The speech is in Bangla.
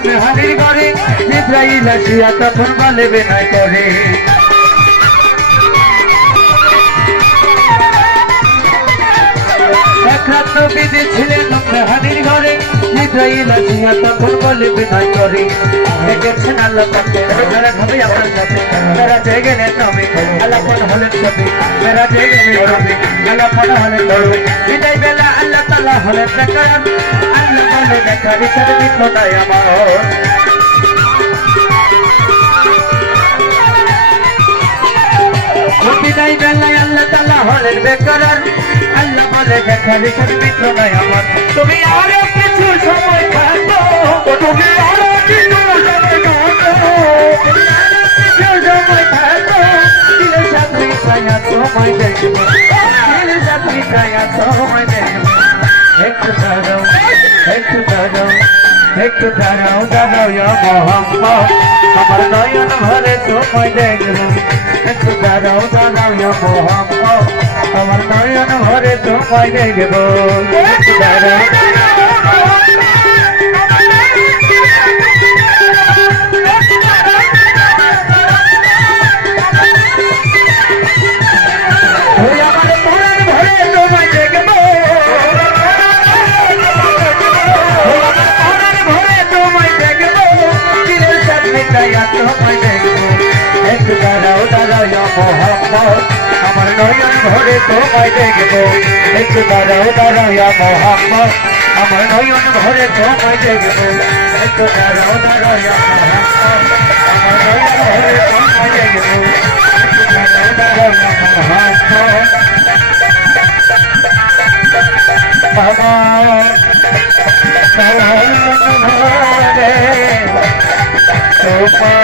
নমহানির ঘরে জিব্রাইল আসিয়া তখন বলে বিনয় করে এক রাত নবীজি ছিলেন নমহানির ঘরে জিব্রাইল আসিয়া তখন বলে বিনয় করে দেখেছেন আল্লাহ পাকে যারা ভাবে আপনার সাথে তারা চেয়ে গেলেন নবী আল্লাহ পন হলেন নবী যারা চেয়ে গেলেন নবী আল্লাহ পন হলেন নবী বিদায় বেলা আল্লাহ তাআলা হলেন বেকার আল্লাহ বলে দেখা বিচার দিত নাই আমার বিদায় বেলায় আল্লাহ তাআলা হলেন বেকার আল্লাহ বলে দেখা বিচার দিত নাই আমার তুমি আরো কিছু সময় থাকো তুমি আরো কিছু সময় থাকো দিলের সাথে কায়া সময় দেখবো দিলের সাথে কায়া সময় দেখবো একটু দাঁড়াও একটু দাঁড়াও একটু দাঁড়াও দাঁড়াও মোহাম্মদ আমার নয়ন ভরে সময় দেখবো একটু দাঁড়াও দাঁড়াও মোহাম্মদ আমার নয়ন ভরে সময় দেখবো একটু দাঁড়াও আমার নয়ন ভরে তোমায় দেখবো একটু দাঁড়াও দাঁড়াও মোহাম্মদ আমার নয়ন ভরে তোমায় দেখবো একটু দাঁড়াও দাঁড়াও মোহাম্মদ আমার নয়ন ভরে তোমায় দেখবো একটু দাঁড়াও দাঁড়াও মোহাম্মদ আমার নয়ন ভরে তোমায়